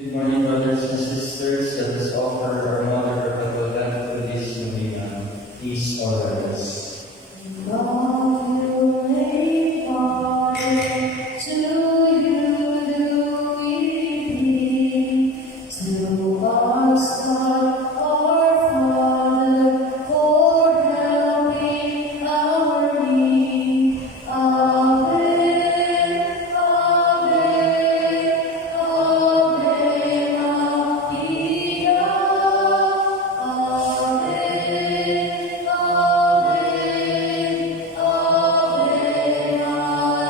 Good morning, brothers and sisters. Let us offer our Mother Perpetual Lamp to this novena. Please follow us. Love you, Lady Father, to you do we plead, to us God our Father, for helping our need. Ave, Ave, Ave Maria. Ave, Ave, Ave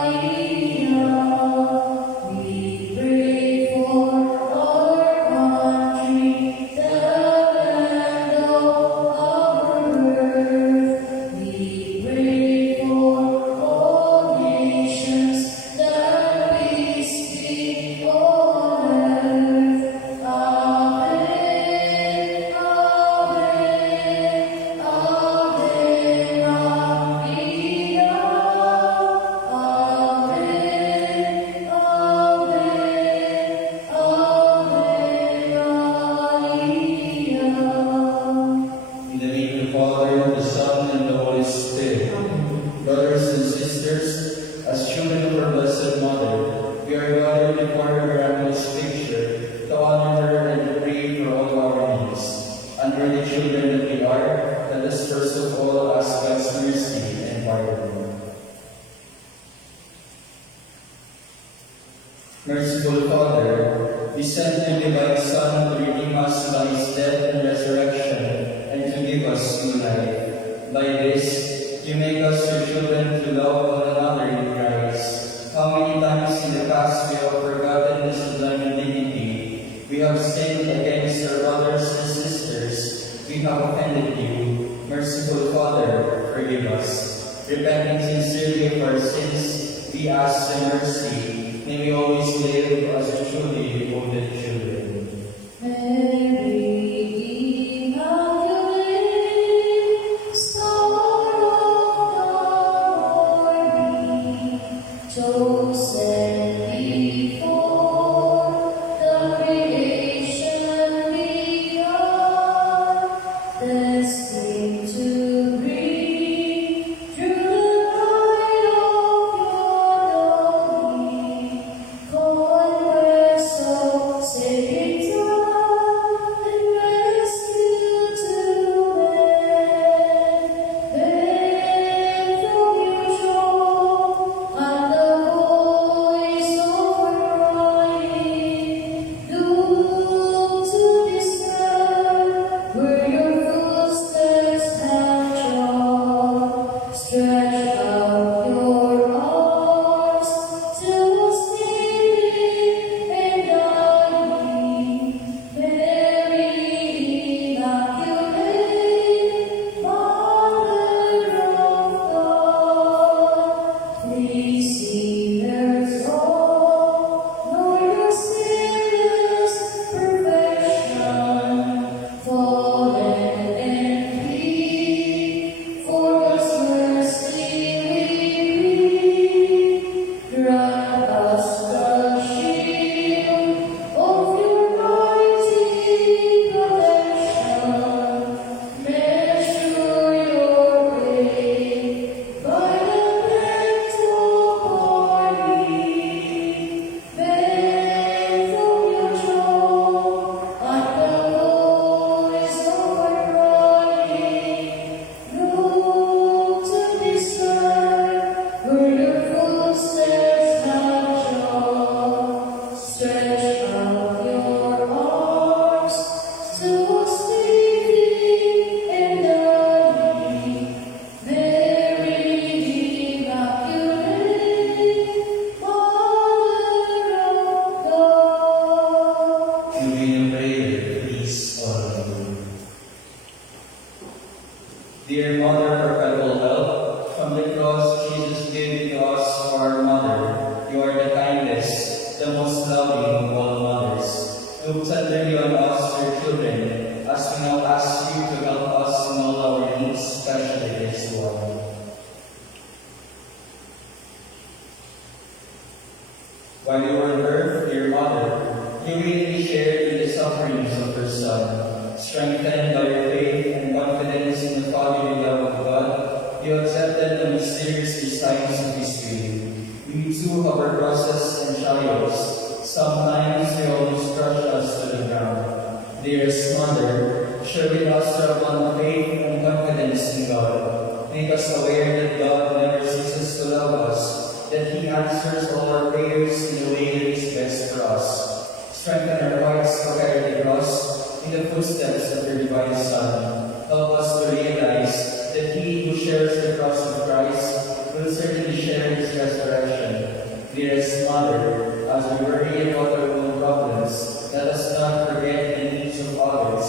Maria. We pray for our country, the land of our birth. We pray for all nations, that peace be on earth. Ave, Ave, Ave Maria. Ave, Ave, Ave Maria. In the name of the Father, the Son, and the Holy Spirit. Brothers and sisters, as children of our Blessed Mother, we are gathered before her miraculous picture to honor her and to pray for all our needs. Unworthy children that we are, let us first of all ask God's mercy and pardon. Merciful Father, we send your divine Son to redeem us by his death and resurrection, and to give us new life. By this, you make us your children to love one another in Christ. How many times in the past we have forgotten this sublime dignity? We have sinned against our brothers and sisters. We have offended you. Merciful Father, forgive us. Repenting sincerely of our sins, we ask your mercy. May we always live as truly devoted children. Mary, Immaculate, Star of the morning, chosen before the creation begun, destined to bring through the light of your dawning, conquest of Satan and rescue to men. Then from your throne, at the voice of her crying, doomed to despair, where your footsteps have trod, stretch out your arms to us needy and dying. Mary, Immaculate, Mother of God, please see their soul, nor your sinless perfection, fallen and weak, for God's mercy we plead. Grant us the shield of your mighty protection. Measure your way by the depth of our need. Then from your throne, at the voice of our crying, look to discern where your footsteps have trod. Stretch out your arms to us needy and dying. Mary, Immaculate, Mother of God. Novena prayer, please follow me. Dear Mother, perpetual help, from the cross Jesus gave to us for our Mother. You are the kindest, the most loving of all mothers. Look tenderly on us, your children, as we now ask you to help us in all our needs, especially this one. While you were on earth, dear Mother, you really shared Strengthened by your faith and confidence in the fatherly love of God, you accepted the mysterious signs of history. We too have our crosses and trials. Sometimes they almost crush us to the ground. Dearest Mother, share with us your bond of faith and confidence in God. Make us aware that God never ceases to love us, that He answers all our prayers in the way that is best for us. Strengthen our hearts to carry the cross in the footsteps of your divine Son. Help us to realize that He who shares the cross of Christ will certainly share His resurrection. Dearest Mother, as we worry about our own problems, let us not forget the needs of others.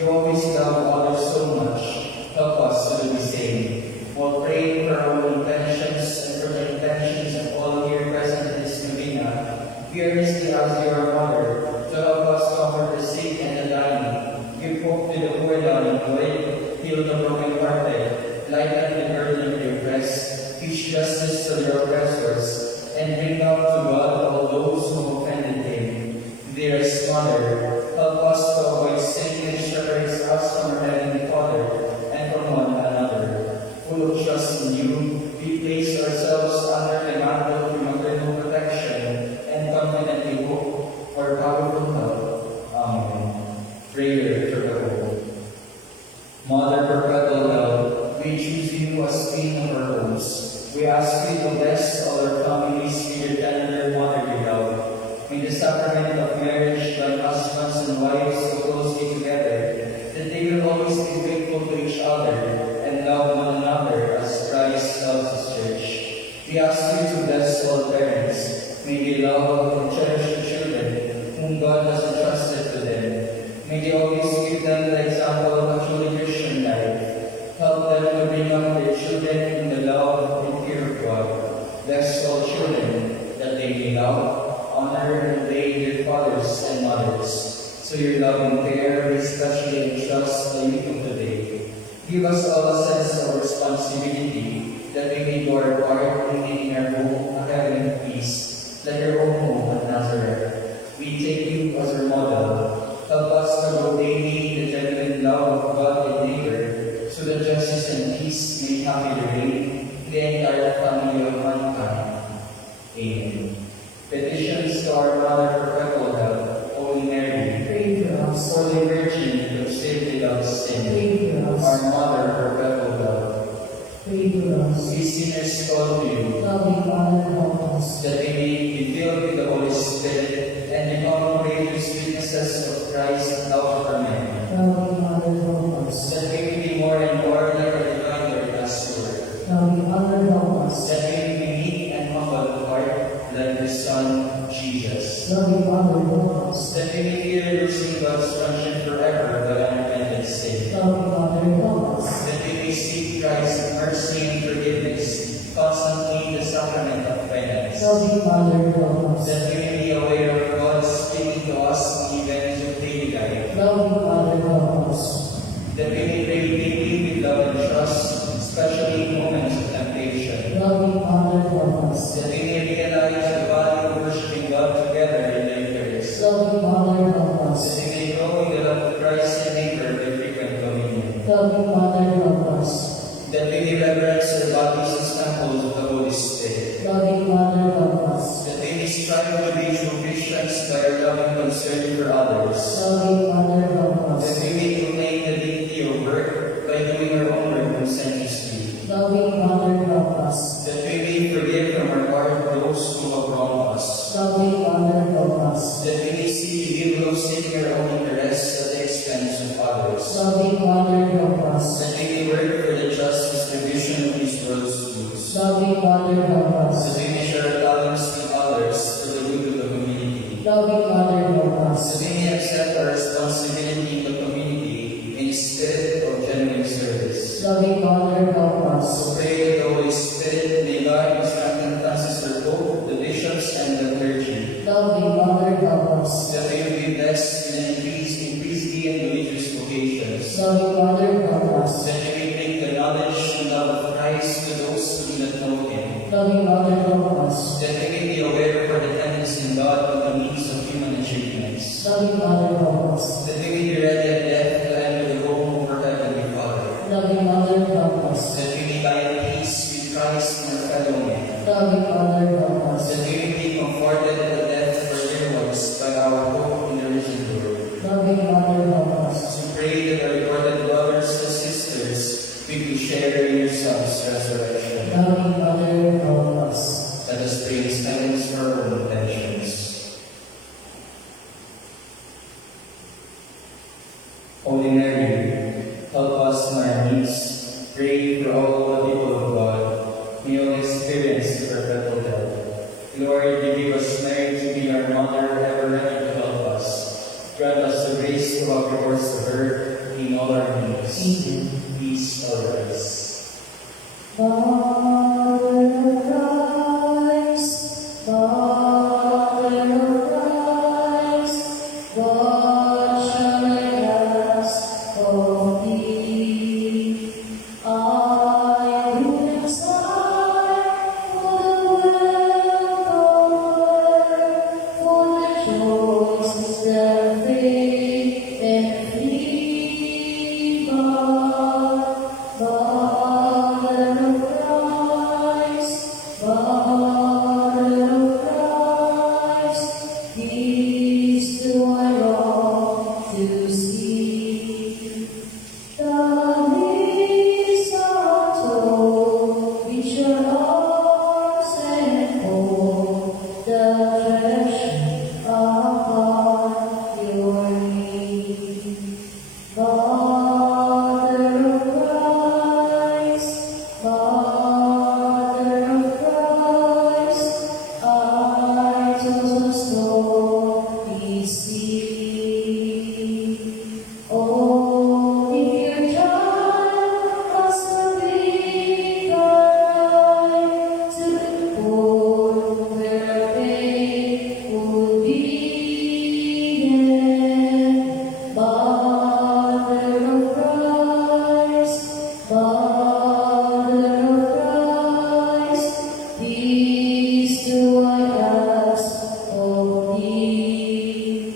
You always love others so much. Help us to do the same. While praying for our own intentions and for the intentions of all here present in this novena, we earnestly ask your Mother to help us comfort the sick and the dying. Give hope to the poor and unemployed, heal the brokenhearted, lighten the burden of the oppressed, teach justice to their oppressors, and bring up to God all those who offended Him. Dearest Mother, help us to avoid sin which separates us from our Heavenly Father and from one another. Full of trust in you, we place ourselves under the mantle of your maternal protection and confidently hope for powerful help. Amen. Prayer for the whole. Mother perpetual help, we choose you as Queen of our homes. We ask you to bless all our families with your tender motherly love. May the sacrament of marriage bind husbands and wives so closely together that they will always be faithful to each other and love one another as Christ loves His church. We ask you to bless all parents. May they love and cherish the children whom God has entrusted to them. May they always give them the example of a truly Christian life. Help them to bring up their children in the love and fear of God. Bless all children that they may love, honor, and obey their fathers and mothers. So your loving care may especially entrust the youth of today. Give us all a sense of responsibility that we may do our part in making our home a heaven of peace, like your own home at Nazareth. We take you as our model. Help us to grow daily in the genuine love of God and neighbor, so that justice and peace may happily reign in the entire family of mankind. Amen. Petitions to our Mother Perpetual Help, Holy Mary, Pray for us. Holy Virgin, who saved without sin, Pray for us. our Mother Perpetual Help. Pray for us. We sinners call to you, Loving Father, help us. that we may be filled with the Holy Spirit and become courageous witnesses of Christ's love for men. Loving Father, help us. That we may be more and more like our divine Lord as Lord. Loving Father, help us. That we may be meek and humble of heart like His Son, Jesus. Loving Father, help us. That we may fear losing God's friendship forever by unrepentant sin. Loving Father, help us. That we may seek Christ's mercy and forgiveness, constantly in the sacrament of penance. Loving Father, help us. That we may be aware of God speaking to us in the events of daily life. Loving Father, help us. That we may pray daily with love and trust, especially in moments of temptation. Loving Father, help us. That we may realize the value of worshiping God together in the Eucharist. Loving Father, help That us. we may grow in the love of Christ and neighbor by frequent communion. Loving Father, help us. That we may reverence our bodies as temples of the Holy Spirit. Loving Father, help us. That we may strive to be true Christians by our loving concern for others. Loving Father, help That us. we may proclaim the dignity of work by doing our own work conscientiously. Loving Father, help us. That we may forgive from our heart those who have wronged us. Loving Father, help us. That we may see evil seeking our own interests at the expense of others. Loving Father, help us. That we may work for the just distribution of these world's goods. Loving Father, help That us. we may share our talents with others for the good of the community. Loving Father, help That us. we may accept our responsibility in the community in a spirit of genuine service. Loving Father, help us. So pray that the Holy Spirit may guide and strengthen Francis our Pope, the bishops, and the clergy. Loving Father, help us. That we will be blessed in an increase in priestly and religious vocations. Loving Father, help us. That we may bring the knowledge and love of Christ to those who do not know Him. Loving Father, help us. That we may be aware of our dependence in God and the means of human achievements. Loving Father, help us. That we may be ready at death to us in our needs. Pray for all the people of God. May all experience the perpetual help. Lord, you give us Mary to be our mother, ever ready to help us. Grant us the grace to have recourse to her in all our needs. Amen. Peace always. Mother of Christ, Mother of Christ, what shall I ask of thee? I would sigh for the welcome, for the choices that faith and free Mother of Christ, Mother of Christ, these do I long to see. The leaves are told, which are ours and hold the treasure upon your knee. Mother of Christ, Mother of Christ, I just slowly see. Oh, if your child must be guided to the point where faith would begin. Mother of Christ, Mother of Christ, these do I ask of thee.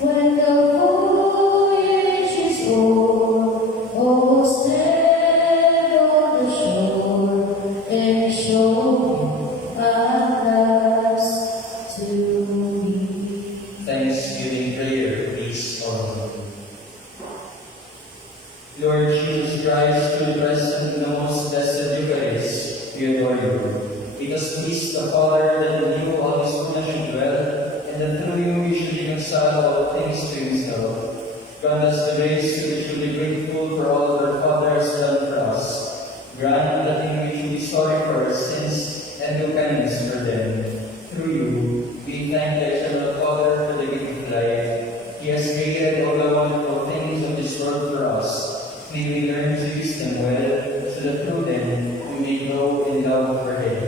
When the voyage is o'er, oh, stand on the shore and show me at last to me. Thanksgiving prayer, please on. Lord Jesus Christ, through the present and the most blessed Eucharist, we adore you. It has pleased the Father that in you all his fullness should dwell, and that through you he should reconcile all things to himself. Grant us the grace to be truly grateful for all that our Father has done for us. Grant that we may be sorry for our sins and do penance for them. Through you, we thank the eternal Father for the gift of life. He has created all the wonderful things of this world for us. May we learn to use them well, so that through them we may grow in love for Him.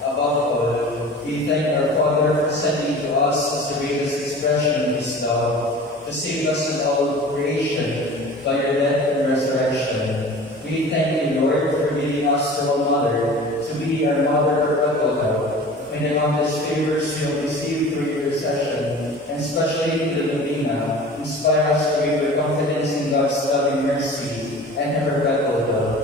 Above all, we thank our Father for sending to us as the greatest expression of His love, to save us in all creation by your death and resurrection. We thank you, Lord, for giving us your Mother, to be our Mother perpetual help. May the countless favors we have received through your intercession, and especially through the Novena, inspire us to give confidence in God's loving mercy and her perpetual love.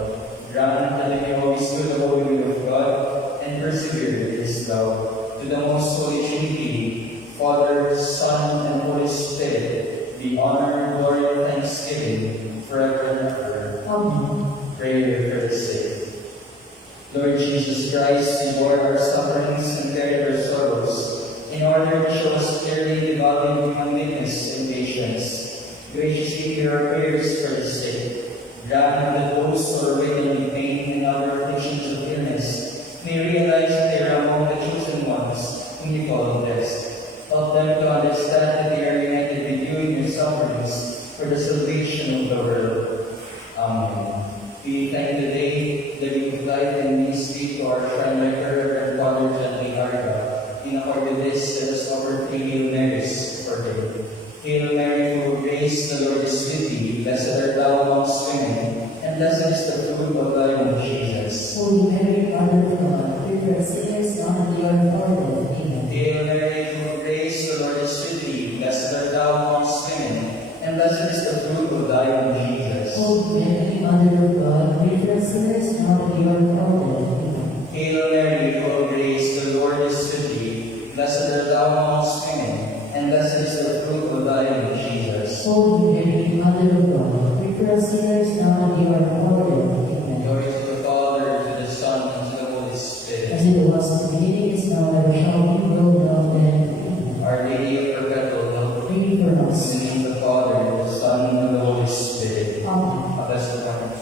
Grant that we may always do the holy will of God and persevere in His love. To the most holy Trinity, Father, Son, and Holy Spirit, be honor, glory, and thanksgiving forever and ever. Amen. Prayer for the sick. Lord Jesus Christ, you bore our sufferings and carried our sorrows, in order to show us clearly the value of human weakness and patience. Graciously hear our prayers for the sick. Grant that those who are waiting in pain and other afflictions of illness may realize that they are among the chosen ones whom you call blessed. Help them to understand that they are united with you in your sufferings for the salvation of the world. Amen. We thank the day that we give life and ministry to our friend like her and Father John Lee Arga. In accord with this, let us offer 3 Hail Marys for him. Hail Mary, full of grace, the Lord is with thee. Blessed art thou amongst women, and blessed is the fruit of thy womb, Jesus. Holy Mary, Mother of God, pray for us sinners now and at the hour of our death. Amen. Hail Mary, full of grace, the Lord is with thee. Blessed art thou amongst women, and blessed is the fruit of thy womb, Jesus. Holy Mary, Mother of God, pray for us sinners now and at the hour of our death. Amen. Hail Mary, full of grace, the Lord is with thee. Blessed art thou amongst women, and blessed is the fruit of thy womb, Jesus. Holy Mary, Mother of God, pray for us sinners now and at the hour of our death. Amen. Glory to the Father, to the Son, and to the Holy Spirit. As it was in the beginning, is now, and ever shall be, world without end. Amen. Our Lady of Perpetual Help, Pray for us. in the name of the Father, and the Son, and the Holy Spirit. Amen. A blessed one.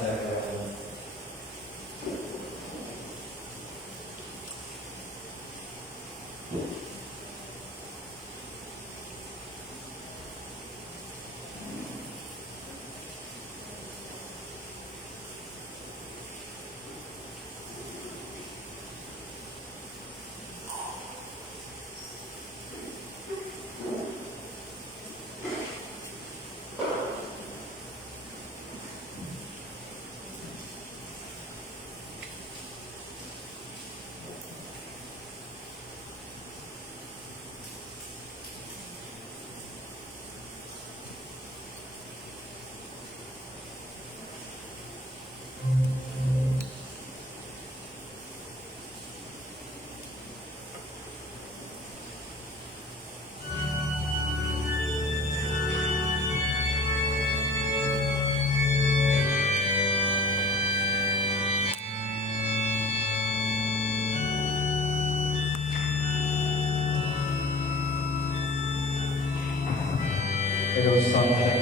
for sound check.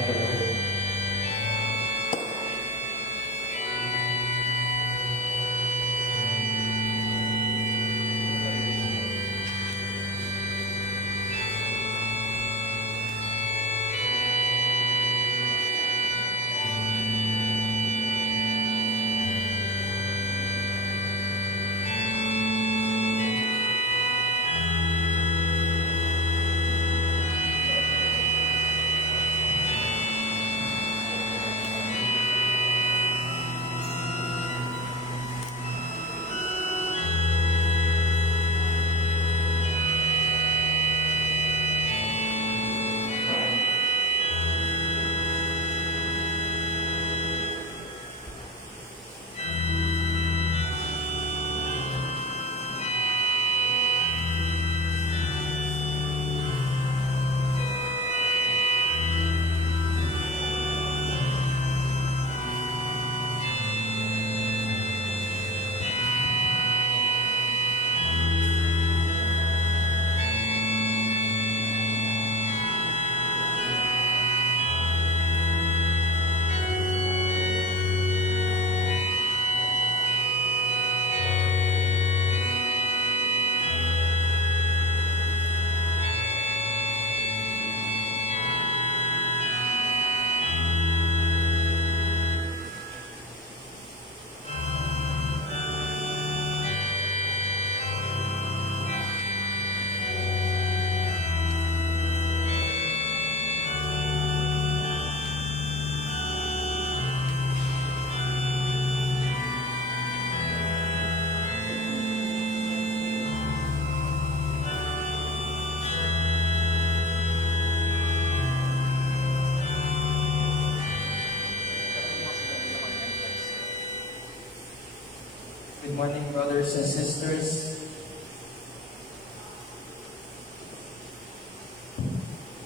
Good morning, brothers and sisters.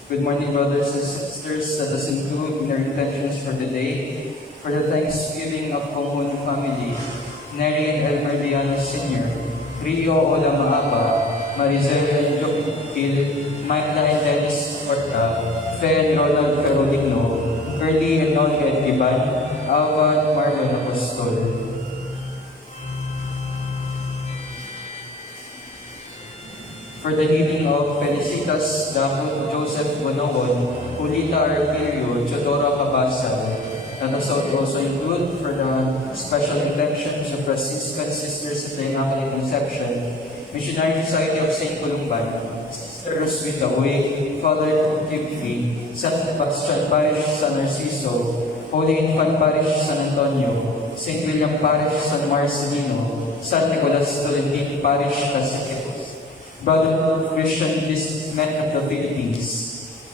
Good morning, brothers and sisters. Let us include in our intentions for the day, for the Thanksgiving of Konghoon family, Neri and Elmer Diano Sr., Rio Ola Maapa, Marizel and Jokil, Maitla and Dennis Orta, Fe and Ronald Caroligno, Curly and Nolga and Giban, Awa and Marlon Apostol. For the healing of Felicitas Dapo Joseph Monowon, Julita Arperio, Chodora Cabasa. Let us also include for the special intentions of Franciscan Sisters of the Immaculate Conception, Missionary Society of St. Columban, Sisters with the Way, Father Kipfi, San Sebastian Parish, San Narciso, Holy Infant Parish, San Antonio, St. William Parish, San Marcelino, San Nicolas Tolentino Parish, Casiquitos. Brother Christian Men of the Philippines.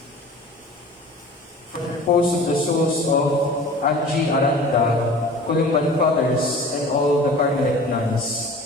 For the repose of the souls of Angie Aranda, Columban Fathers, and all the Carmelite nuns.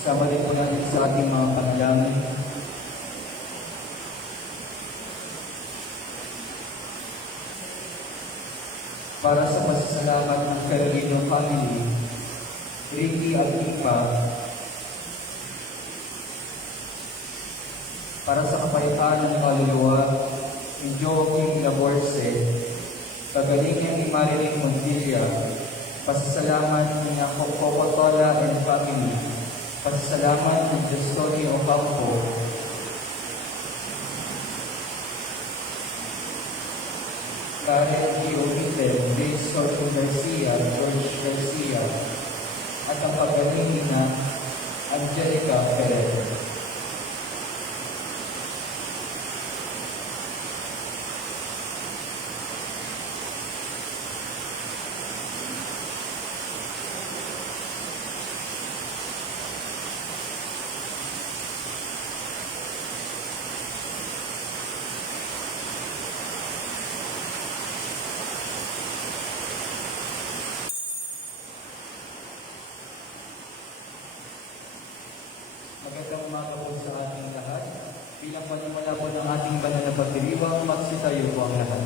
Sama din po natin sa ating mga panalangin. Para sa pasasalamat ng Carolino family, Ricky at Ipa, para sa kapayapaan ng kaluluwa ni Joaquin Laborce, kagalingan ni Marilyn Montilla, pasasalamat ni Jacopo Tola and family, pasasalamat ni Justoni Ocampo, Karen Iolite, Jason Garcia, George Garcia, at ang kagaling na Angelica Perez. Magandang umaga po sa ating lahat. Bilang panimula po ng ating banal na pagdiriwang, magsitayo po ang lahat.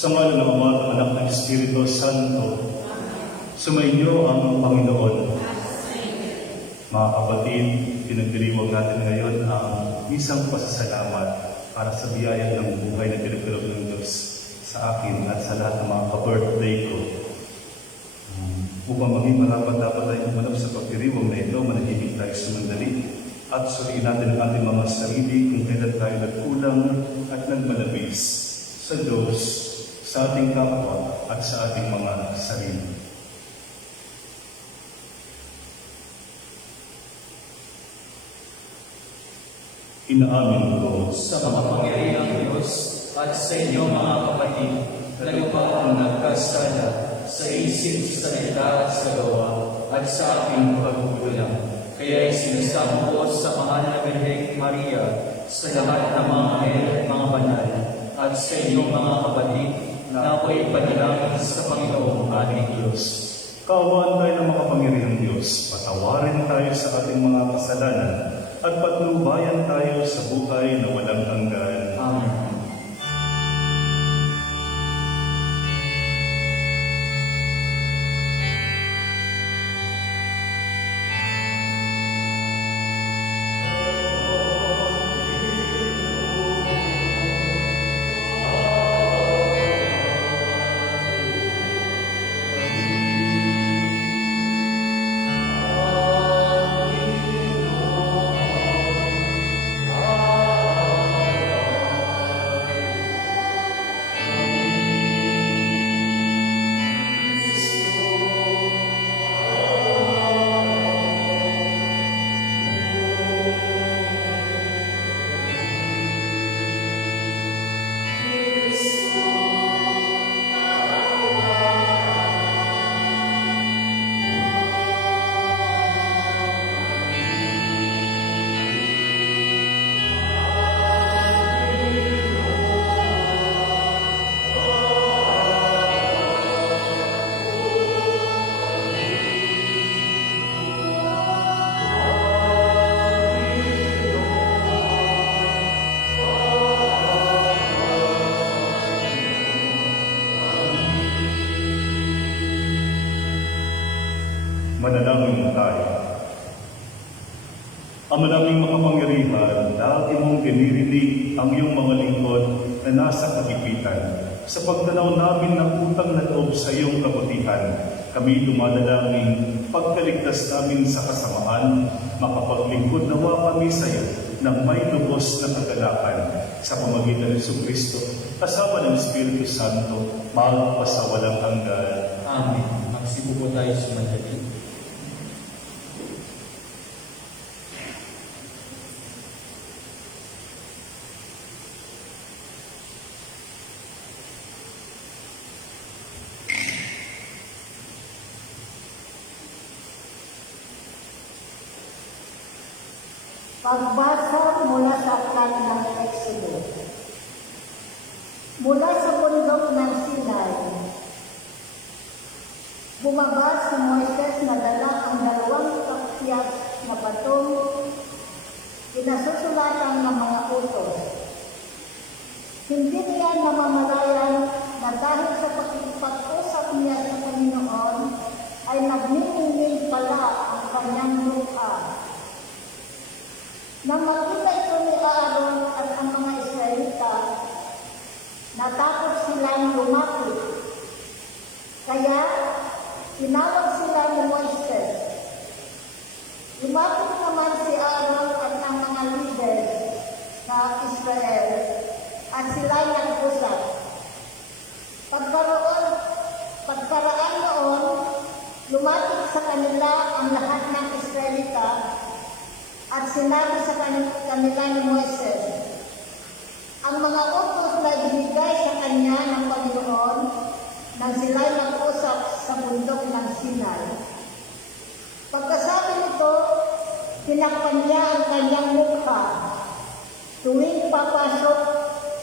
Sa ngalan ng Ama at Anak ng Espiritu Santo, sumainyo ang Panginoon. Mga kapatid, pinagdiriwag natin ngayon ang isang pasasalamat para sa biyaya ng buhay na pinagkaloob ng Diyos sa akin at sa lahat ng mga ka-birthday ko. Upang maging marapat dapat tayong umanap sa pagdiriwag na ito, manahimik tayo sumandali at suriin natin ang ating mga sarili kung kailan tayo nagkulang at nagmalabis sa Diyos, sa ating kapwa at sa ating mga sarili. Inaamin ko Sa makapangyarihang Diyos at sa inyo mga kapatid, na lupang nagkasala sa isip, sa salita at sa gawa at sa aking pagkukulang. Kaya isinasamo ko sa mahal na Birheng Maria, sa lahat ng mga anghel at mga banal, at sa inyong mga kapatid, na ako'y panalangin sa Panginoong ating Diyos. Kaawaan tayo ng makapangyarihang Diyos, patawarin tayo sa ating mga kasalanan, at patnubayan tayo sa buhay na walang hanggan. Amen. Manalangin tayo. Ama naming makapangyarihan, dati mong dinirinig ang iyong mga lingkod na nasa kagipitan. Sa pagtanaw namin ng utang na loob sa iyong kabutihan, kami dumadalangin, pagkaligtas namin sa kasamaan, makapaglingkod nawa kami sa iyo ng may lubos na kagalakan sa pamagitan ng Kristo, kasama ng Espiritu Santo, magpasawalang hanggan. Amen. Magsipo po tayo sa mandali. Pagbasa mula sa aklat ng Exodo. Mula sa bundok ng Sinai, bumaba si Moises na dala ang 2 kakyat na batong pinasusulatan ng mga utos. Hindi niya namamalayan na dahil sa pakikipag-usap niya sa Panginoon ay nagniningning pala ang kanyang mukha. Nang makita ito ni Aaron at ang mga Israelita, natakot silang lumapit. Kaya, tinawag sila ni Moises. Lumapit naman si Aaron at ang mga leader sa Israel at sila'y nag-usap. Pagkaraan noon, lumapit sa kanila ang lahat ng Israelita at sinabi sa kanila ni Moises, ang mga utos na ibinigay sa kanya ng Panginoon nang sila'y nag-usap sa bundok ng Sinai. Pagkasabi nito, tinakpan niya ang kanyang mukha. Tuwing papasok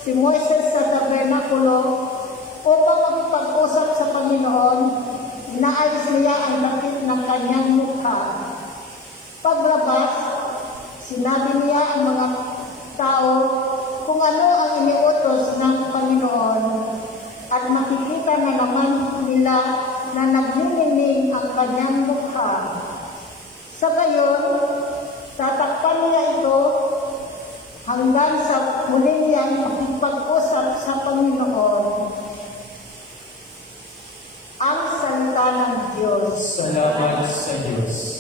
si Moises sa tabernakulo upang magpag-usap sa Panginoon, inaayos niya ang dakit ng kanyang mukha. Paglabas, sinabi niya ang mga tao kung ano ang iniutos ng Panginoon at makikita na naman nila na nagniningning ang kanyang mukha. Sa gayon, tatakpan niya ito hanggang sa muli niyang makipag-usap sa Panginoon. Ang salita ng Diyos. Salamat sa Diyos.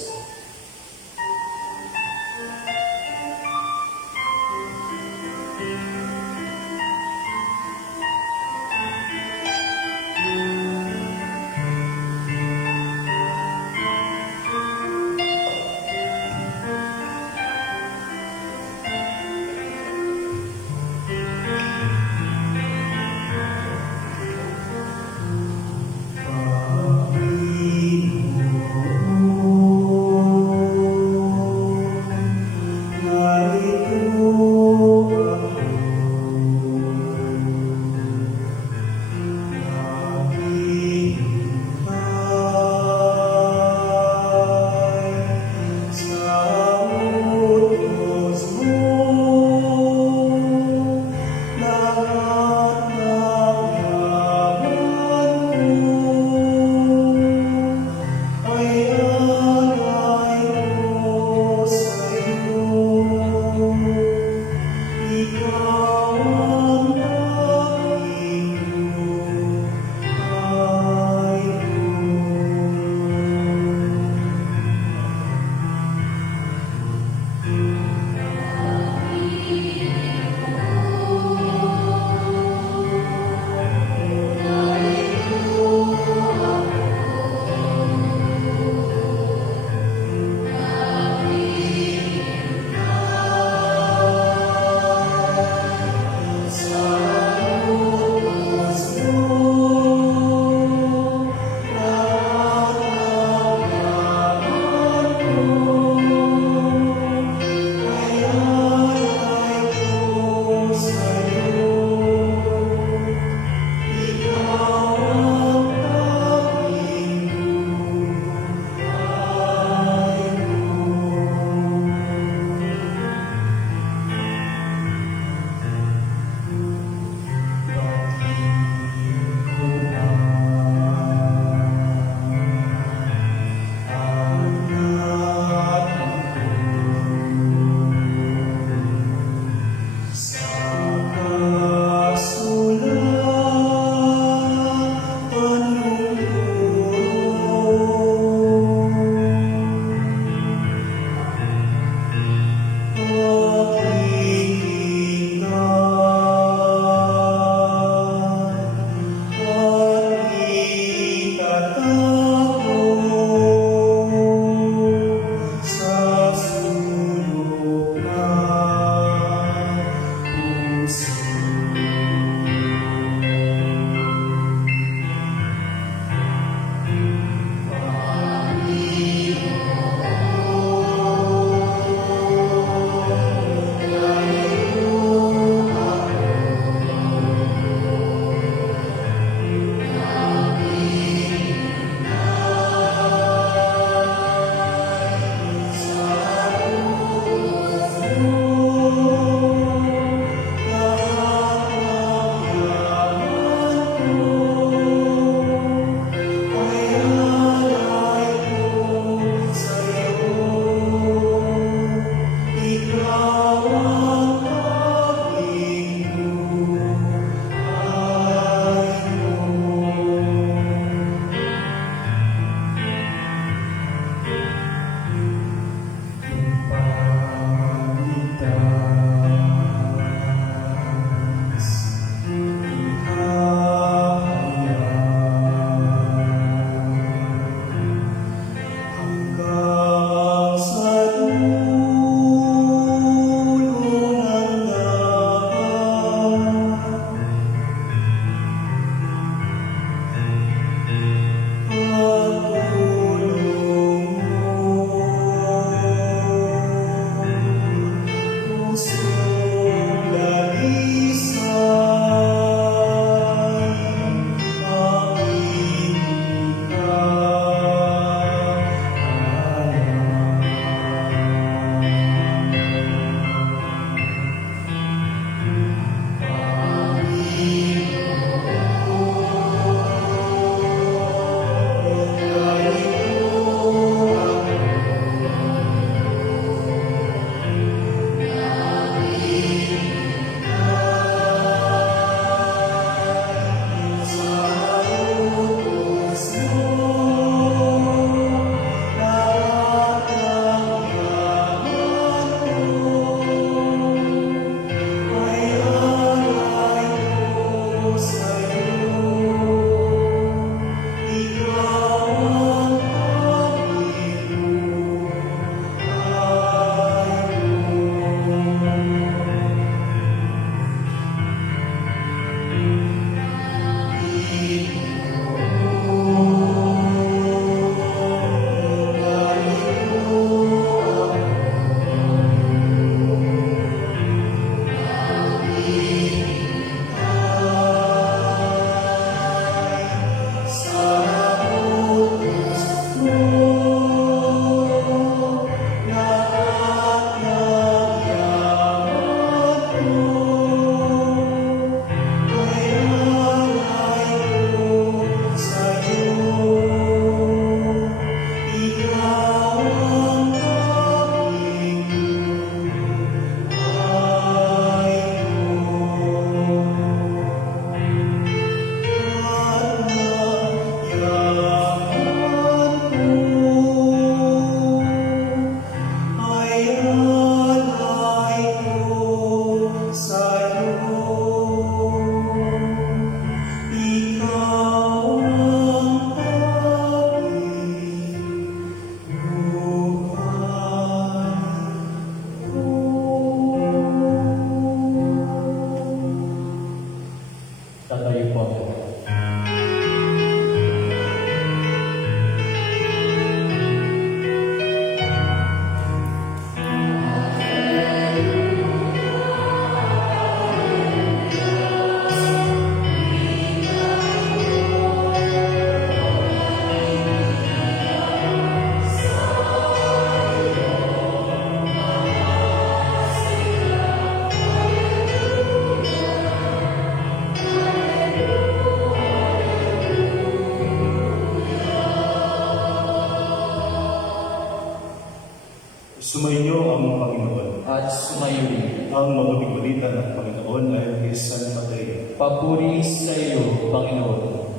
Sumainyo ang Panginoon. at sumayo. Ang mabuting balita ng Panginoon ay kay San Mateo. Papuri sa iyo, Panginoon.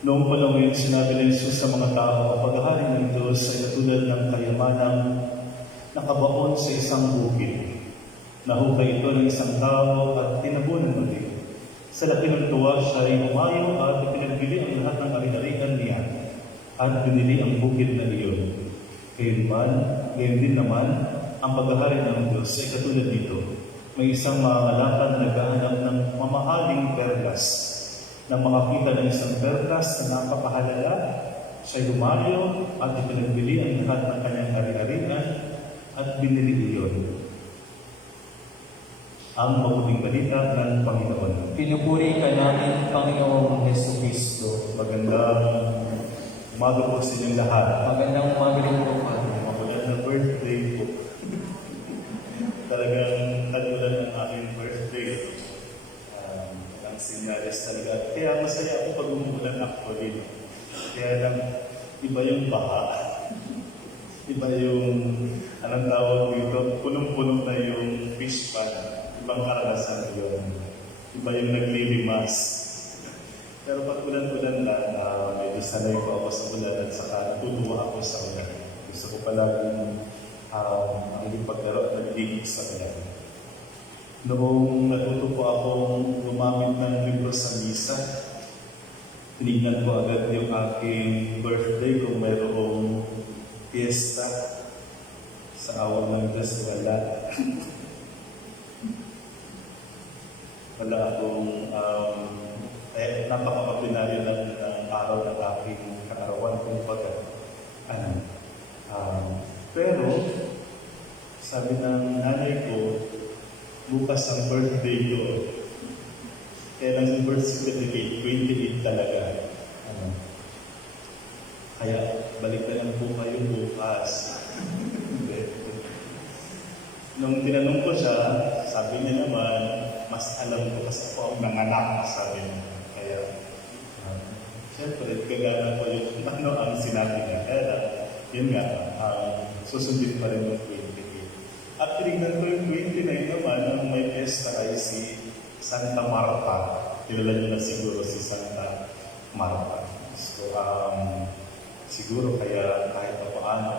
Noong panahon sinabi ni Jesus sa mga tao, ang paghahari ng Diyos ay katulad ng kayamanang nakabaon sa isang bukid. Nahukay ito ng isang tao at tinabunan muli. Sa laki ng tuwa siya ay umayo at ipinagbili ang lahat ng ari-arian niya at binili ang bukid na iyon. Gayon din naman, ang paghahari ng Diyos ay katulad nito. May isang mangangalakal na naghahanap ng mamahaling perlas. Nang makakita ng isang perlas na napakahalala, siya lumayo at ipinagbili ang lahat ng kanyang ari-arian at binili iyon. Ang mabuting balita ng Panginoon. Pinupuri ka namin, Panginoong Hesus Kristo. Magandang umaga po sa inyong lahat. Magandang umaga rin po, Padre. Magulat na birthday po. Talagang tagulan ang aking birthday. Ang senyales talaga. Kaya masaya ako pag umuulan actually. Kaya lang, iba yung baha. Iba yung, anong tawag dito, punong-puno na yung fish pan. Ibang karanasan yun. Iba yung naglilimas. Pero pag ulan-ulan lang, medyo sanay ko ako sa ulan at saka natutuwa ako sa ulan. Gusto ko palaging ang paglaro at nagiging sa ulan. Noong natuto po akong gumamit ng libro sa misa, tinignan ko agad yung aking birthday kung mayroong fiesta. Sa awa ng Diyos, wala. Wala akong napaka-ordinaryo ng araw ng aking kaarawan kung baga. Pero, sabi ng nanay ko, bukas ang birthday ko. Kaya lang yung birth certificate, 28 talaga. Kaya, balik na lang po kayo bukas. Nung tinanong ko siya, sabi niya naman, mas alam ko kasi ako ang nanganak, sabi niya. Kaya, siyempre, gagana ko yung ano ang sinabi niya. Kaya, yun nga, susundin pa rin yung 28. At tinignan ko yung 29 naman, ang may pesta ay si Santa Marta. Kilala niyo na siguro si Santa Marta. So, siguro kaya kahit pa paano,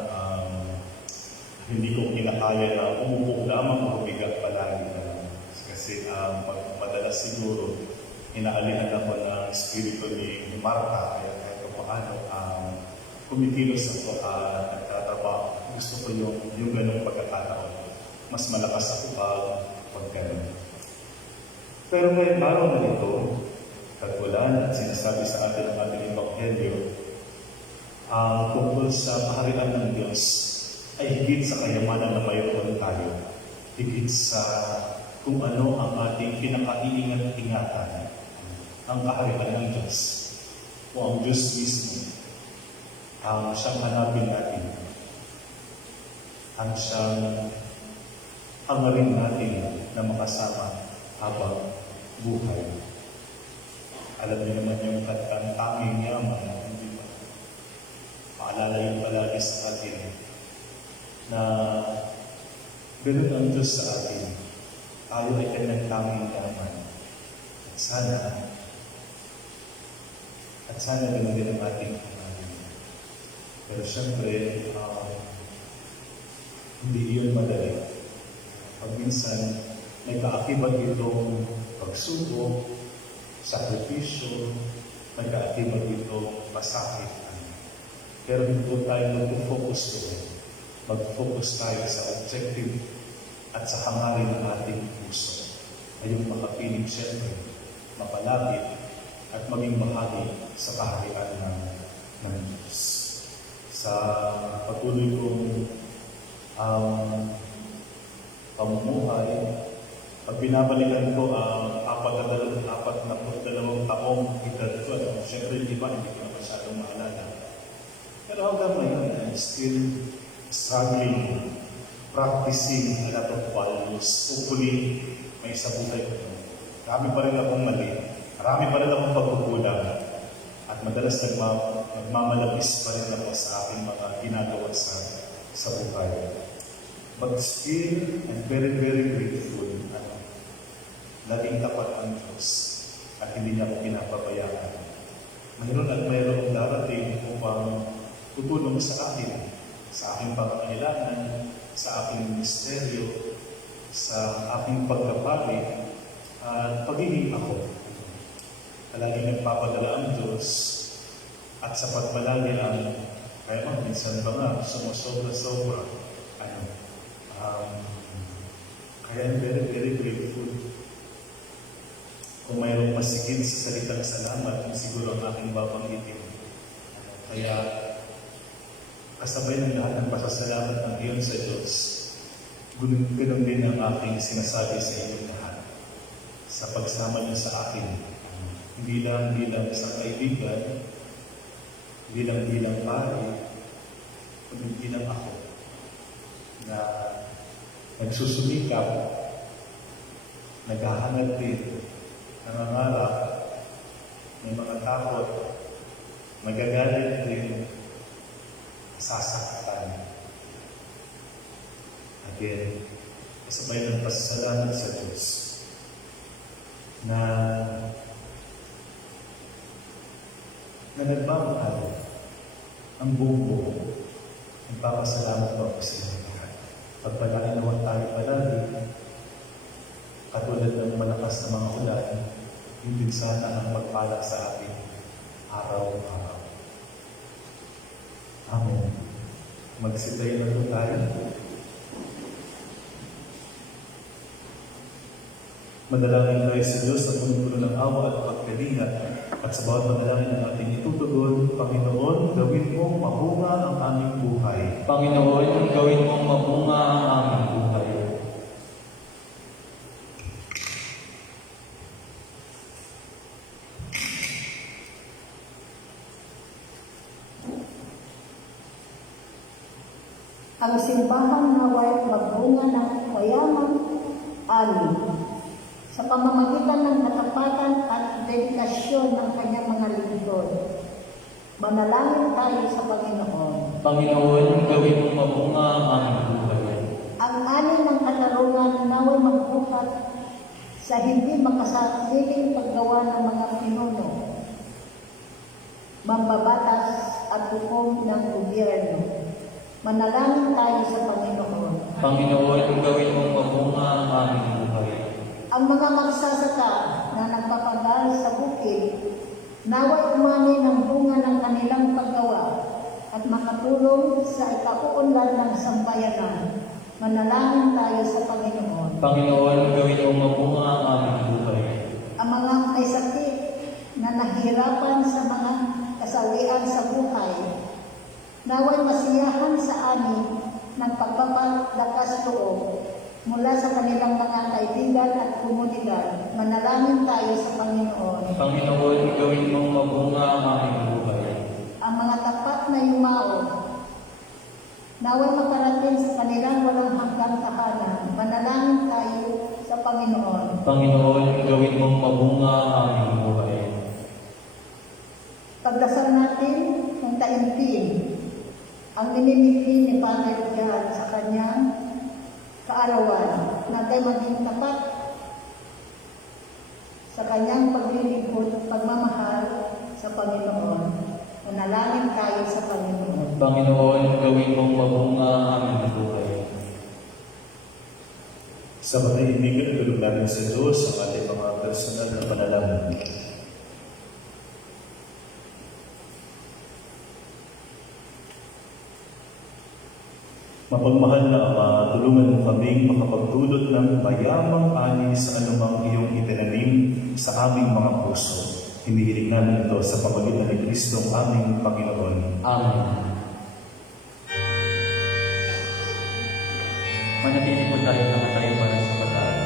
hindi ko kinakaya na umupo lamang o bigat palagi. Kasi madalas siguro, inaalihan ako ng espiritu ni Marta, kaya kahit pa paano, kumikilos ako at nagtatrabaho. Gusto ko yung ganong pagkakataon. Mas malakas ako pag ganun. Pero ngayong araw na ito, tagpulan at sinasabi sa atin ng ating Ebanghelyo, tungkol sa kaharian ng Diyos ay higit sa kayamanan na mayroon tayo. Higit sa kung ano ang ating pinakaiingat-ingatan, ang kaharian ng Diyos. O ang Diyos mismo, ang siyang hanapin natin, ang siyang hangarin natin na makasama habang buhay. Alam niyo naman yung katang tanging yaman, hindi ba? Maalala yung palagi sa atin na ganun ang Diyos sa atin. Tayo ay kanyang tanging yaman. At sana ganun din ang ating hanapin. Pero siyempre, hindi yun madali. Pag minsan, may kaakibat itong pagsubok, sakripisyo, may kaakibat itong masakit. Pero hindi po tayo mag-focus doon. Mag-focus tayo sa objective at sa hangarin ng ating puso. Ay yung makapiling siyempre, mapalapit at maging bahagi sa kaharian ng Diyos. Sa patuloy kong pamumuhay, pag binabalikan ko ang 42 taong edad ko, siyempre hindi ko na masyadong maalala. Pero hanggang ngayon, I'm still struggling, practicing a lot of values. Hopefully, may isa buhay ko. Marami pa rin akong mali. Marami pa rin akong pagkukulang. At madalas nagmamalabis pa rin ako sa aking mga ginagawa sa buhay. But still, I'm very, very grateful. Laging tapat ang Diyos at hindi niya ako pinapabayaan. Mayroon at mayroong darating upang tutulong sa akin, sa aking pangangailangan, sa aking ministeryo, sa aking pagkapari, at pagiging ako. Palagi nagpapadala ang Diyos at sapat palagi ang kaya minsan ba nga, sumusobra-sobra. Kaya I'm very, very grateful. Kung mayroong masigit sa salitang salamat, yung siguro ang aking babanggitin. Kaya, kasabay ng lahat ng pasasalamat ng iyon sa Diyos, ganun din ang aking sinasabi sa inyong lahat. Sa pagsama niyo sa akin, hindi lang bilang sa kaibigan, bilang pare, kundi bilang ako, na nagsusumikap, naghahanap din, nangangarap, may mga takot, magagalit din, sasaktan. Again, kasabay ng pasasalamat sa Diyos na nagmamahal ang buong buo. Nagpapasalamat po ako sa inyo lahat. Pagpalain naman tayo palagi, katulad ng malakas na mga ulan, yung din sana ang magpala sa atin araw-araw. Amen. Magsitay na po tayo. Manalangin tayo sa Diyos sa puno-puno ng awa at pagkalinga at sa bawat manalangin ng ating itutugon, Panginoon, gawin mong mabunga ang aming buhay. Panginoon, gawin mong mabunga ang aming buhay. Ang simbahan naway magbunga ng mayamang ani sa pamamagitan ng katapatan at dedikasyon ng kanyang mga lingkod. Manalangin tayo sa Panginoon. Panginoon, gawin mong mabunga ang aming buhay. Ang ani ng katarungan naway magbukat sa hindi makasariling paggawa ng mga pinuno, mambabatas at hukom ng gobyerno. Manalangin tayo sa Panginoon. Panginoon, gawin mong mabunga ang aming buhay. Ang mga magsasaka na nagpapagal sa bukid, naway umani ng bunga ng kanilang paggawa at makatulong sa ikauunlad ng sambayanan. Manalangin tayo sa Panginoon. Panginoon, gawin mong mabunga ang aming buhay. Ang mga may sakit na nahihirapan sa mga kasawian sa buhay, naway masiyahan sa amin ng pagpapalakas loob mula sa kanilang mga kaibigan at komunidad. Manalangin tayo sa Panginoon. Panginoon, gawin mong mabunga ang aming buhay. Ang mga tapat na yumao, naway makarating sa kanilang walang hanggang tahanan. Manalangin tayo sa Panginoon. Panginoon, gawin mong mabunga ang aming buhay. Pagdasal natin ng taimtim, ang minimigli ni Father John sa kanyang kaarawan, na tayo maging tapat sa kanyang paglilingkod at pagmamahal sa Panginoon. Manalangin tayo sa Panginoon. Panginoon, gawin mong mabunga ang aming buhay. Sa matahimikan, tulog natin sa Diyos ang ating mga personal na panalangin. Mapagmahal na Ama, tulungan mo kaming makapagdulot ng mayamang ani sa anumang iyong itinanim sa aming mga puso. Hinihiling namin ito sa pamagitan ni Kristo ang aming Panginoon. Amen. Manatili po tayo nakatayo para sa pag-aaral.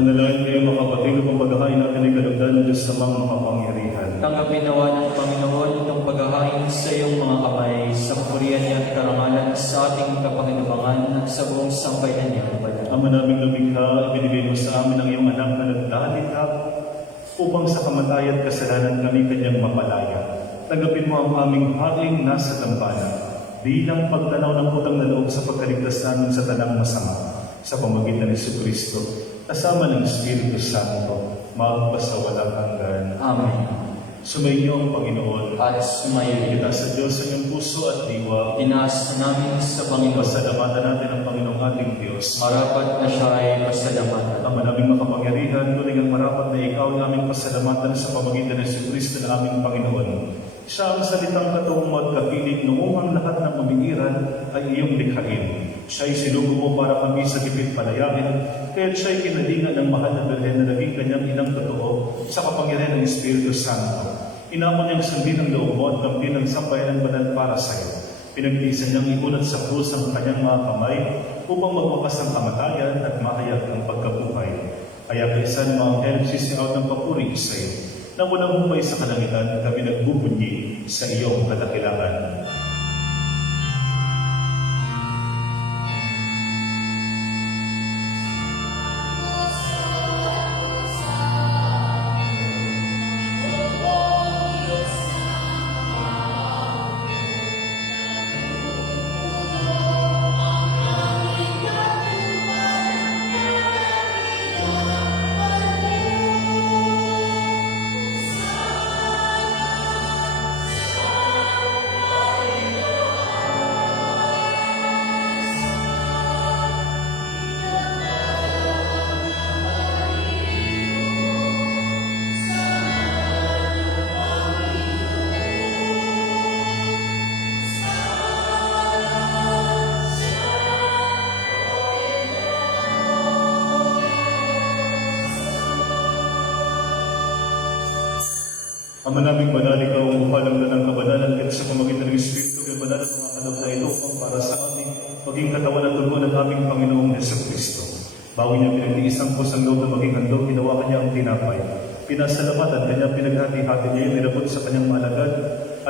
Manalangin kayo mga kapatid upang paghahain natin ay kalugdan ng Diyos namang makapangyarihan. Tanggapin nawa ng Panginoon itong paghahain sa iyong mga kamay sa kapurihan niya at karangalan sa ating kapakinabangan at sa buong sambayanan niya. Ama naming lumikha, ibinigay mo sa amin ang iyong anak na nagdalitap upang sa kamatayan at kasalanan kami kanyang mapalaya. Tanggapin mo ang aming haing nasa dambana bilang pagtanaw ng utang na loob sa pagkaligtas namin sa tanang masama sa pamagitan ni Jesucristo kasama ng Espiritu Santo magpasawalang hanggan. Amen. Sumainyo ang Panginoon. At sumayo. Itaas sa Diyos sa iyong puso at diwa. Tinaas namin sa Panginoon. Pasalamatan natin ang Panginoong ating Diyos. Marapat na siya ay pasalamatan. Ama naming makapangyarihan, tuloy ang marapat na ikaw ang aming pasalamatan sa pamagitan ng Jesucristo na aming Panginoon. Siya ang salitang katungo at kapiling noong ang lahat ng mamigiran ay iyong likhain. Siya'y sinugo mo para kami sa gipit palayain, kaya siya'y kinalingan ng mahal na Birhen na naging kanyang inang totoo sa kapangyarihan ng Espiritu Santo. Inamon niyang sundin ang loob mo at kamtin ang sambayanan banal para sa iyo. Pinagtiisan niyang iunat sa krus ang kanyang mga kamay upang magwakas ang kamatayan at mahayag ang pagkabuhay. Kaya kaysan mga anghel sisigaw ng papuri sa iyo. Na walang humay sa kalangitan, kami nagbubunyi sa iyong kadakilangan. Ama naming banal, ikaw ang upalang ng kabanalan kahit sa pamagitan ng Espiritu, kaya banal ang mga kalab na ito upang para sa ating maging katawan at tugon ng aming Panginoong Jesucristo. Bago niya pinag-iisang pusang loob na maging handog, ginawa kanya ang tinapay. Pinasalamatan kanya, pinaghati-hati niya yung nilabot sa kanyang malagad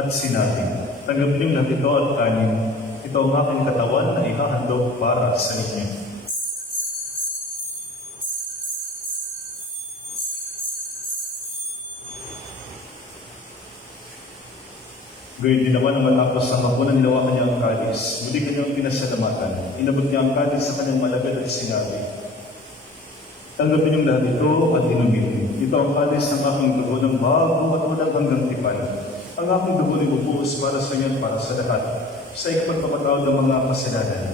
at sinabi, tanggapin niyo lahat ito at kanin. Ito ang aking katawan na ihahandog para sa inyo. Gayun din naman ang matapos sa hapunan, ninawa kanya ang kalis. Muli kanyang pinasalamatan. Inabot niya ang kalis sa kanyang malagad at sinabi, tanggapin niyong lahat ito at inumin. Ito ang kalis ng aking dugo ng bago at walang hanggang tipan. Ang aking dugo ay bubuhos para sa inyo at para sa lahat. Sa ikapagpapatawad ng mga kasalanan,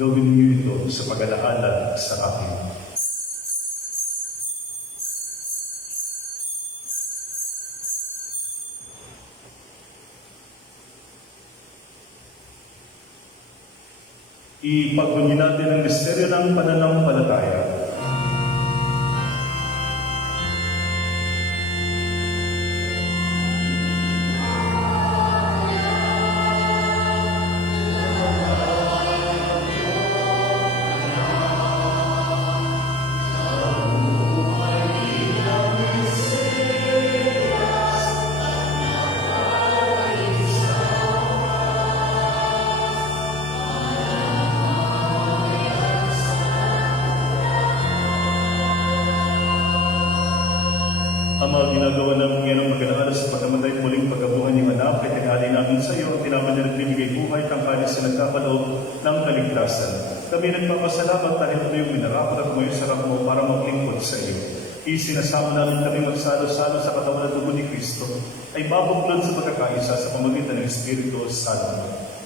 gawin niyo ito sa pag-alaala sa akin. Ipagpunyi natin ang misteryo ng pananampalataya. Ama, ginagawa namin ngayon ang mag-alala sa pagkamatay muling pagkabuhay ng anak, ay tinali namin sa iyo, tinaman niya at binigay buhay kang kalis sa nagkakaloob ng kaligtasan. Kami nagpapasalamat dahil ito yung minarapat at may sarap mo para maglingkod sa iyo. Isinasama namin kami magsalo-salo sa katawan at dugo ni Kristo, ay mabuklod sa pagkakaisa sa pamagitan ng Espiritu Santo.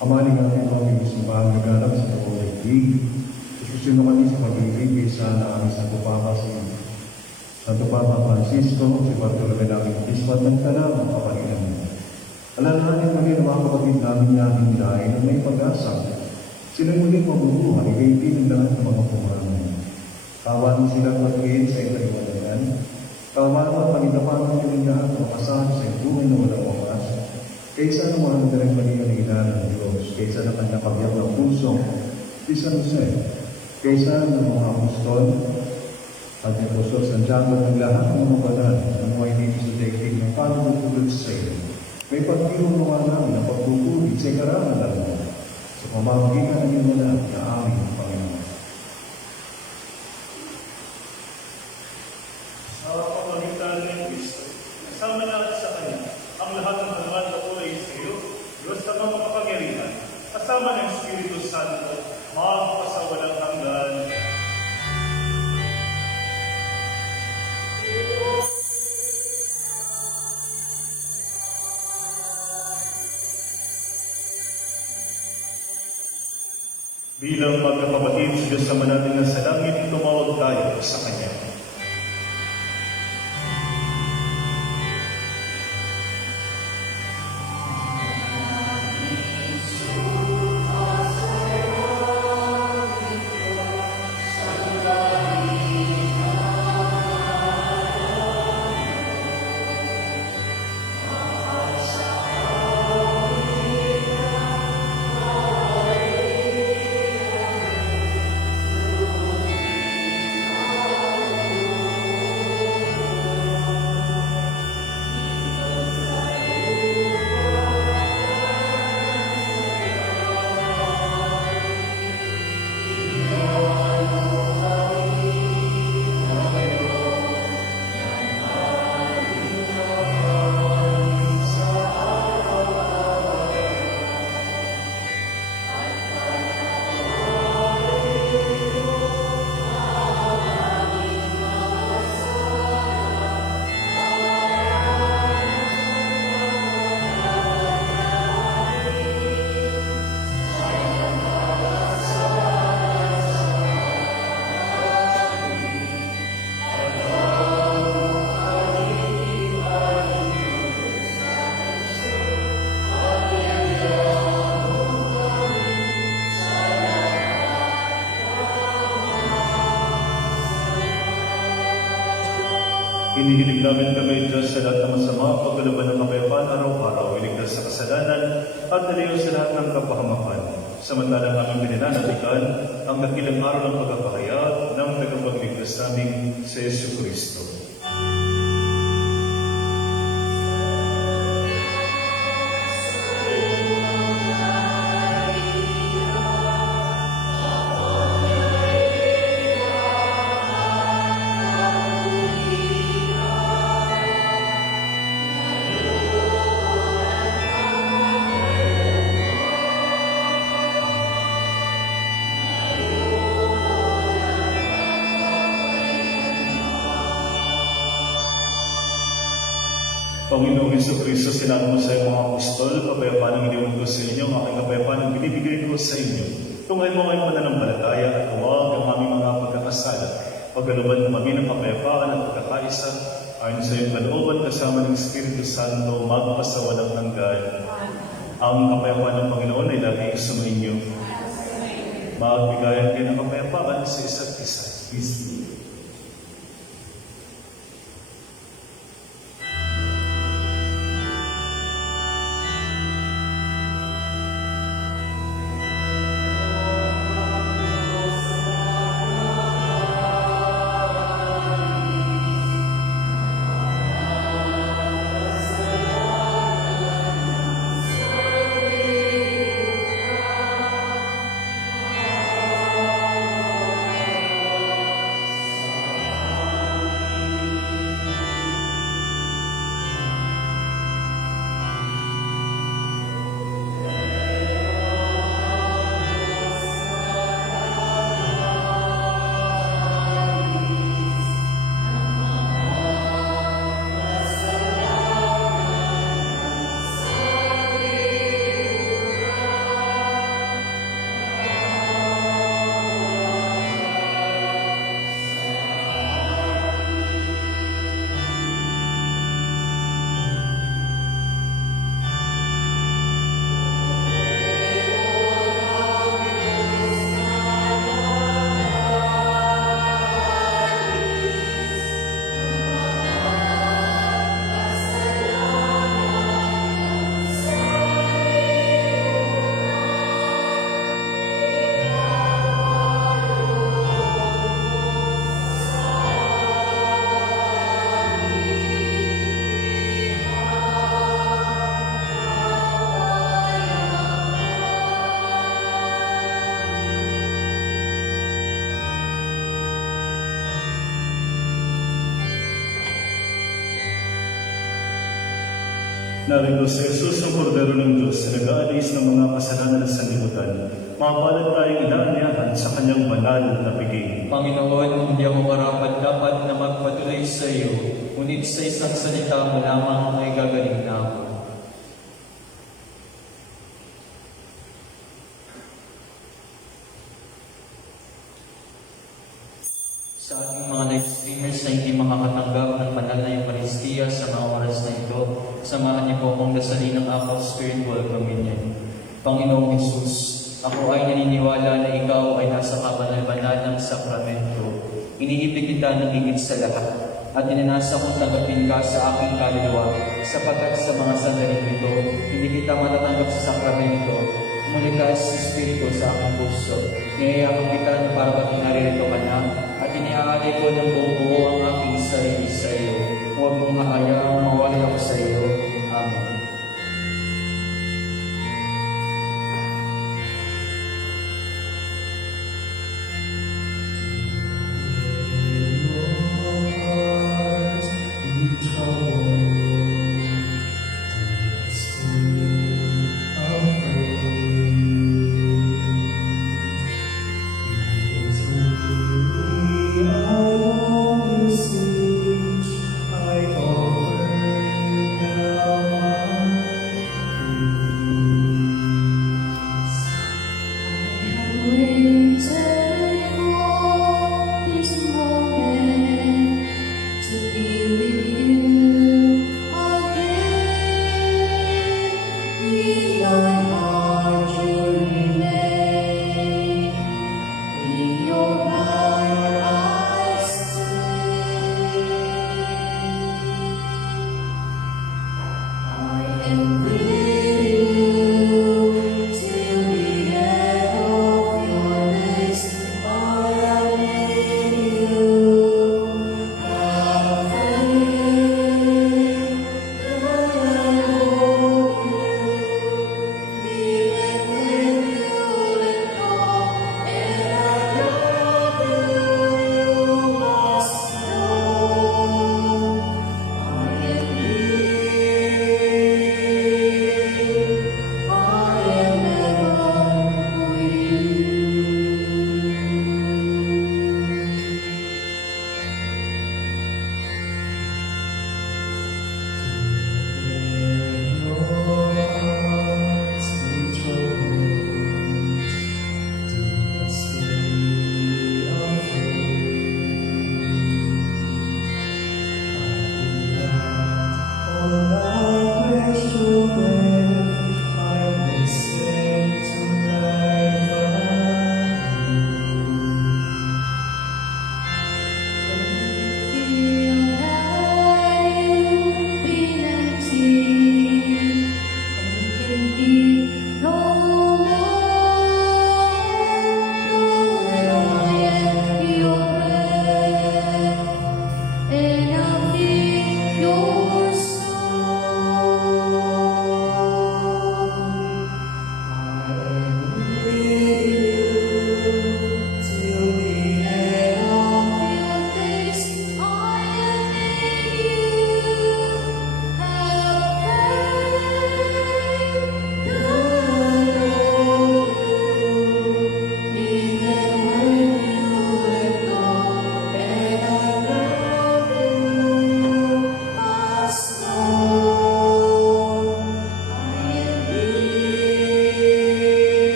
Amaling ating mga simbahan naganap sa buong daigdig. Isusunod kami sa pag-ibig sa aming Santo Papa Santo Papa Francisco, si Bartolome naming Bispo at nagtanang ang kapalinan mo. Alalahanin kami ng mga kapatid namin dahil na may pag-asa. Silang muling mabubuhay, kayo ng lahat ng mga pumaraman. Kawan silang magiging sa ikaiwalayan. Kawan at pagitapan ng inyong lahat ng kasama sa buhay na walang wakas, kaysa ng mga nadarang Maria ng Ina ng Diyos, kaysa ng kanyang kabiyak ng puso, si San Jose, kaysa ng mga apostol, at ng puso sa Santiago ng lahat ng mga banal ng mga hindi sa daigdig ng pagpupulot sa iyo. May pagkilong mga namin ang pagpupulot sa ikarangalan mo, sa pamamagitan ng iyong wala na aming Panginoon. Sa pamamagitan ng Kristo, kasama natin sa Kanya ang lahat ng banal na kulay sa iyo, Diyos sa mga makapangyarihan, kasama ng Espiritu Santo, magpasawalang hanggan. Bilang magkakapatid sa Diyos sama natin na sa langit, tumawag tayo sa Kanya. Hinihiling namin kami, Diyos, sa lahat ng masama, paglalaban ng kapayapaan araw-araw, iligtas sa kasalanan, at naliw sa lahat ng kapahamakan. Samantalang aming pinananatikan ang dakilang araw ng pagkakahayag ng tagapagligtas namin sa Yesu Kristo. Panginoong Jesucristo, sinabi mo sa iyong mga apostol, kapayapaan ang iniwan ko sa inyo, ang aking kapayapaan ang binibigay ko sa inyo. Tunghayin mo ngayong pananampalataya at huwag ang aming mga pagkakasala. Pagkalooban mo kami ng kapayapaan at pagkakaisa, ayon sa iyong kalooban kasama ng Espiritu Santo, magpasawalang hanggan. Ang kapayapaan ng Panginoon ay lagi sumainyo. Magbigayan kayo ng kapayapaan sa isa't isa. Peace be. Narito si Jesus ang kordero ng Diyos na nag-aalis ng mga kasalanan sa sanlibutan. Mapalad tayong inaanyahan sa kanyang banal na piging. Panginoon, hindi ako karapat-dapat na magpatuloy sa iyo, ngunit sa isang salita mo lamang ay gagaling na ako. Sa ating mga live streamers na hindi makakatanggap ng banal na Eucharistia sa mga oras na ito, samahan niyo po akong dasalin ng Apostolic Spiritual Communion. Panginoong Jesus, ako ay naniniwala na ikaw ay nasa kabanal-banal ng sakramento. Iniibig kita ng higit sa lahat at inanasa kong tanggapin ka sa aking kaluluwa sapagkat sa mga sandaling ito, hindi kita matatanggap sa sakramento. Umulikas sa Espiritu sa aking puso. Niyayakap kita na para ba't naririto ka na at iniaalay ko ng buong buo ang aking sarili sa iyo. Huwag mong haayang mawala ako sa iyo. Amen. I offer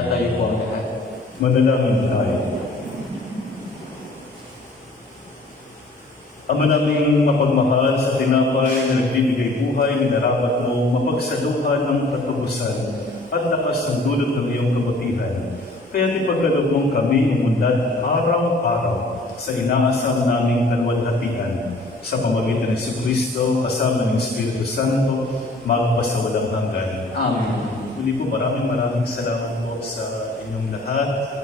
Tatayo po ang lahat. Manalangin tayo. Ama naming mapagmahal sa tinapay na nagbibigay buhay, minarapat mo mapagsaluhan ng katubusan at lakas ng dulot ng iyong kabutihan. Kaya ipagkaloob mong kami umunlad araw-araw sa inaasam naming kalwalhatian sa pamamagitan ng Kristo kasama ng Espiritu Santo magpasawalang hanggan. Amen. Muli po maraming salamat po sa inyong lahat.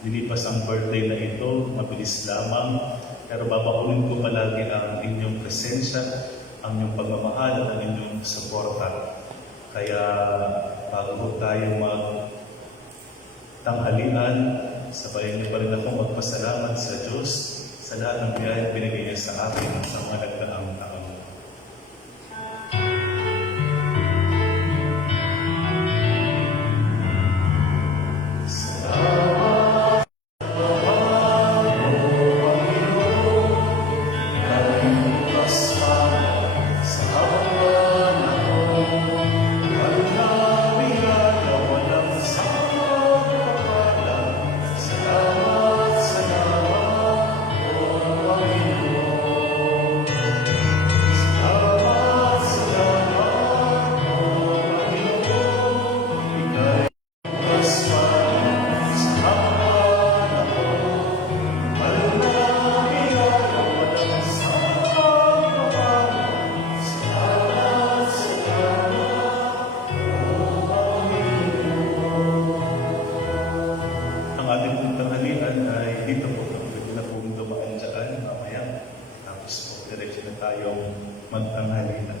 Lilipas ang birthday na ito, mabilis lamang. Pero babakunin ko palagi ang inyong presensya, ang inyong pagmamahal at ang inyong suporta. Kaya bago po tayo magtanghalian, sabayan niyo pa rin ako magpasalamat sa Diyos sa lahat ng biyayang binigay niya sa akin sa mga nagdaang taon. Ang ating tanghalian ay dito po. Pwede na pong dumaan dyan mamaya. Tapos po, diretso na tayong magtanghalian.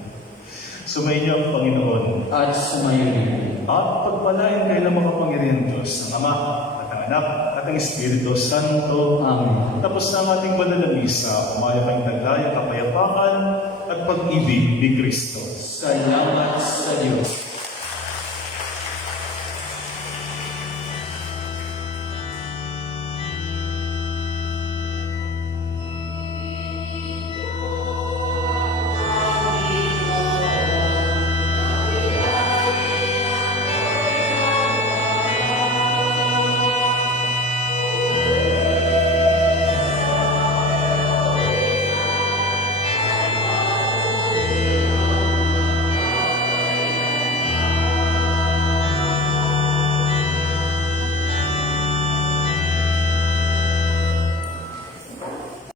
Sumayin niyo ang Panginoon. At sumayo rin. At pagpalain kayo ng makapangyarihan Diyos, ang Ama, at ang Anak, at ang Espiritu Santo. Amen. Tapos na ang ating banal na misa, umaya kayong naglaya, kapayapaan, at pag-ibig ni Kristo. Salamat sa Diyos.